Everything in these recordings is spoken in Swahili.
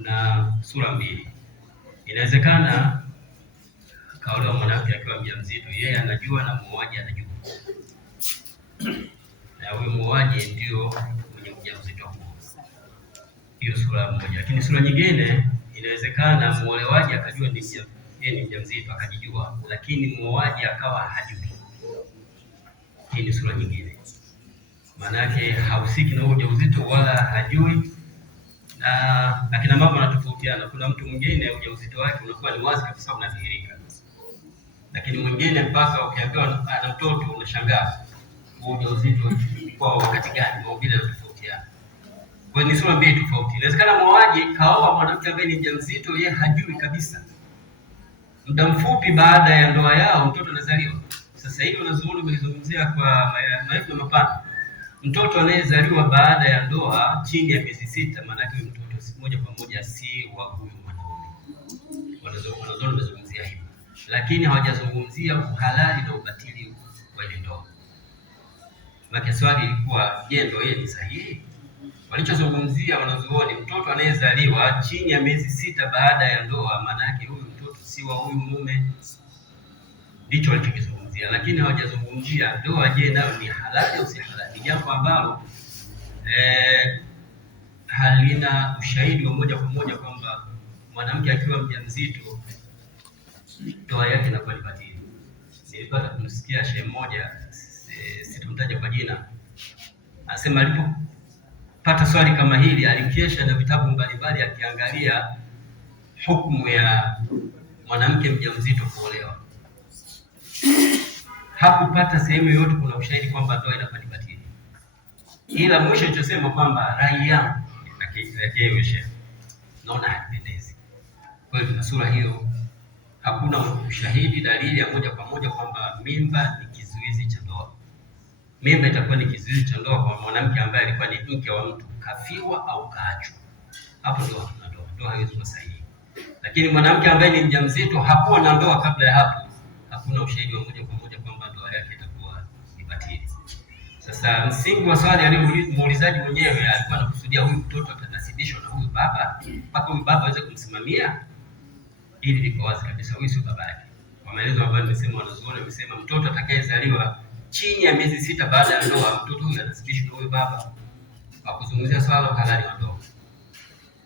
kuna sura mbili. Inawezekana kaolewa mwanamke akiwa mjamzito, yeye anajua na muoaji anajua, na huyo muoaji ndio mwenye ujauzito huo. Hiyo sura moja. Lakini sura nyingine, inawezekana muolewaji akajua yeye ni mjamzito akajijua, lakini muoaji akawa hajui. Hii ni sura nyingine. Maana yake hahusiki na ujauzito wala hajui. Na akina mama wanatofautiana. Kuna mtu mwingine ujauzito wake unakuwa ni wazi kabisa, unadhihirika, lakini mwingine mpaka ukiambiwa ana mtoto unashangaa ujauzito kwa wakati gani, maumbile yanatofautiana. Kwa hiyo ni sura mbili tofauti. Inawezekana muoaji kaoa mwanamke ambaye ni mjamzito, yeye hajui kabisa. Muda mfupi baada ya ndoa yao mtoto anazaliwa. Sasa hivi umezungumzia kwa marefu na mapana. Mtoto anayezaliwa baada ya ndoa chini ya miezi 6, maana yake mtoto moja kwa moja si wa huyu mwanamume. Wanazuoni wamezungumzia hivyo, lakini hawajazungumzia uhalali na ubatili wa ile ndoa. Maana swali ilikuwa, je, ndoa hii ni sahihi? Walichozungumzia wanazuoni, mtoto anayezaliwa chini ya miezi 6 baada ya ndoa, maana yake huyu mtoto si wa huyu mume. Ndicho walichokizungumzia, lakini hawajazungumzia ndoa, je, nayo ni halali au si halali, jambo ambalo halina ushahidi wa moja kwa moja kwamba mwanamke akiwa mjamzito ndoa yake inakuwa ni batili. Nilipata kumsikia shehe mmoja, sitamtaja kwa jina, anasema alipopata swali kama hili alikesha na vitabu mbalimbali akiangalia hukumu ya mwanamke mjamzito kuolewa. Hakupata sehemu yoyote kuna ushahidi kwamba ndoa inakuwa ni batili, ila mwisho alichosema kwamba rai yangu yake shehe, naona haipendezi. Kwa hiyo sura hiyo hakuna ushahidi, dalili ya moja kwa moja kwamba mimba ni kizuizi cha ndoa. Mimba itakuwa ni kizuizi cha ndoa kwa mwanamke ambaye alikuwa ni mke wa mtu, kafiwa au kaachwa. Hapo ndio hatuna ndoa, ndoa haiwezi kuwa sahihi. Lakini mwanamke ambaye ni mjamzito hakuwa na ndoa kabla ya hapo, hakuna ushahidi wa moja kwa moja kwamba ndoa yake itakuwa ni batili. Sasa msingi wa swali aliyomuulizaji mwenyewe alikuwa anakusudia huyu mtoto atanasibishwa na huyu baba mpaka huyu baba aweze kumsimamia. Hili liko wazi kabisa, huyu sio baba yake. Kwa maelezo ambayo nimesema, wanazuoni wamesema mtoto atakayezaliwa chini ya miezi 6 baada ya ndoa, mtoto huyu anasibishwa na huyu baba. Hakuzungumzia swala la halali wa ndoa.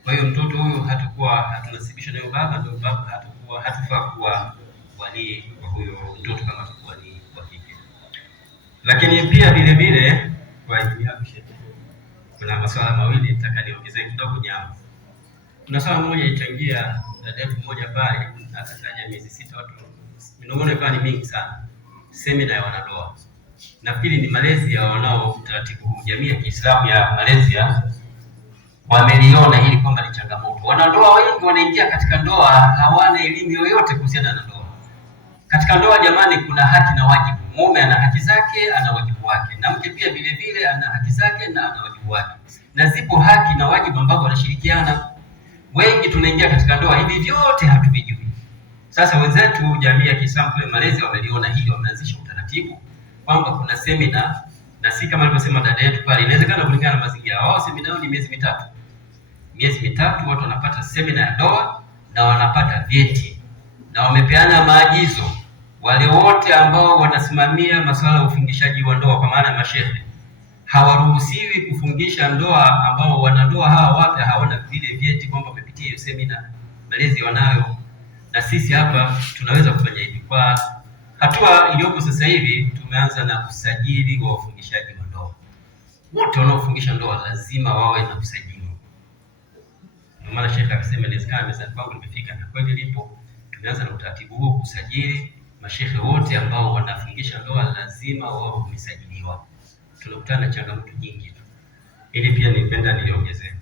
Kwa hiyo mtoto huyu hatunasibishwa na huyu baba, ndio baba hatufaa kuwa wali wa huyo mtoto kama atakuwa ni wa kike. Lakini pia vile vile kwa ajili ya kuna masuala mawili nataka niongezee kidogo nyama. Kuna swala moja ichangia dada yetu mmoja pale akataja miezi 6 watu minong'ono ikawa ni mingi sana. Semina ya wanandoa. Nafikiri ni malezi ya wanao utaratibu huu. Jamii ya Kiislamu ya Malaysia wameliona hili kwamba ni changamoto. Wanandoa wengi wanaingia katika ndoa hawana elimu yoyote kuhusiana na ndoa. Katika ndoa jamani, kuna haki na wajibu. Mume ana haki zake, ana wajibu wake, na mke pia vile vile ana haki zake na ana wajibu wake. Na zipo haki na wajibu ambao wanashirikiana. Wengi tunaingia katika ndoa hivi vyote hatuvijui. Sasa wenzetu jamii ya Kiislamu kule Malaysia wameliona hili, wameanzisha utaratibu kwamba kuna semina, na si kama alivyosema dada yetu pale, inawezekana kulingana na mazingira. Wao semina yao ni miezi 3. Miezi 3 watu wanapata semina ya ndoa na wanapata vyeti, na wamepeana maagizo wale wote ambao wanasimamia masuala ya ufungishaji wa ndoa, kwa maana mashehe hawaruhusiwi kufungisha ndoa ambao wanandoa hawa wapya hawana vile vyeti kwamba wamepitia hiyo semina. Malezi wanayo, na sisi hapa tunaweza kufanya hivi. Kwa hatua iliyopo sasa hivi tumeanza na usajili wa ufungishaji wa ndoa. Wote wanaofungisha ndoa lazima wawe na usajili. Ndio maana Sheikh akasema inawezekana meza kwangu limefika, na kweli lipo. Tumeanza na utaratibu huo kusajili mashehe wote ambao wanafungisha ndoa, lazima wao wamesajiliwa. Tunakutana na changamoto nyingi tu. Ili pia nipenda niliongezee.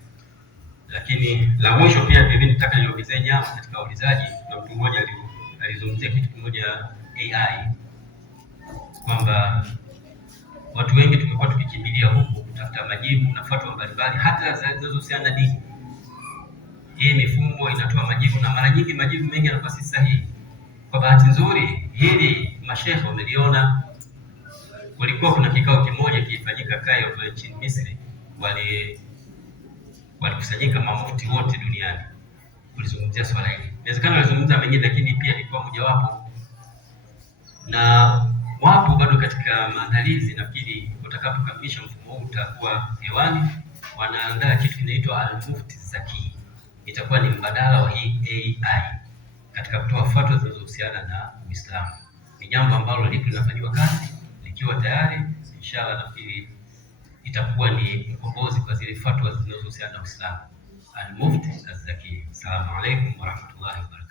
Lakini la mwisho pia hivi nitaka niongezee nyama katika ulizaji. Na mtu mmoja alizungumzia kitu kimoja AI, kwamba watu wengi tumekuwa tukikimbilia huko kutafuta majibu na fatwa mbalimbali hata zinazohusiana na dini. Hii mifumo inatoa majibu na mara nyingi majibu mengi yanakuwa si sahihi. Kwa bahati nzuri hili mashehe wameliona. Kulikuwa kuna kikao kimoja kilifanyika Cairo kule nchini Misri, walikusanyika mamufti wote duniani. kulizungumzia swala hili. Inawezekana walizungumza mengine, lakini pia ilikuwa mojawapo, na wapo bado katika maandalizi. Nafikiri utakapokamilisha mfumo huu utakuwa hewani, wanaandaa kitu kinaitwa Al-Mufti Zaki. Itakuwa ni mbadala wa hii AI katika kutoa fatwa zinazohusiana na Uislamu. Ni jambo ambalo lipo linafanywa kazi, likiwa tayari inshallah nafikiri itakuwa ni mkombozi kwa zile fatwa zinazohusiana na Uislamu. Al-Mufti Zaki. Assalamu alaykum wa rahmatullahi wa barakatuh.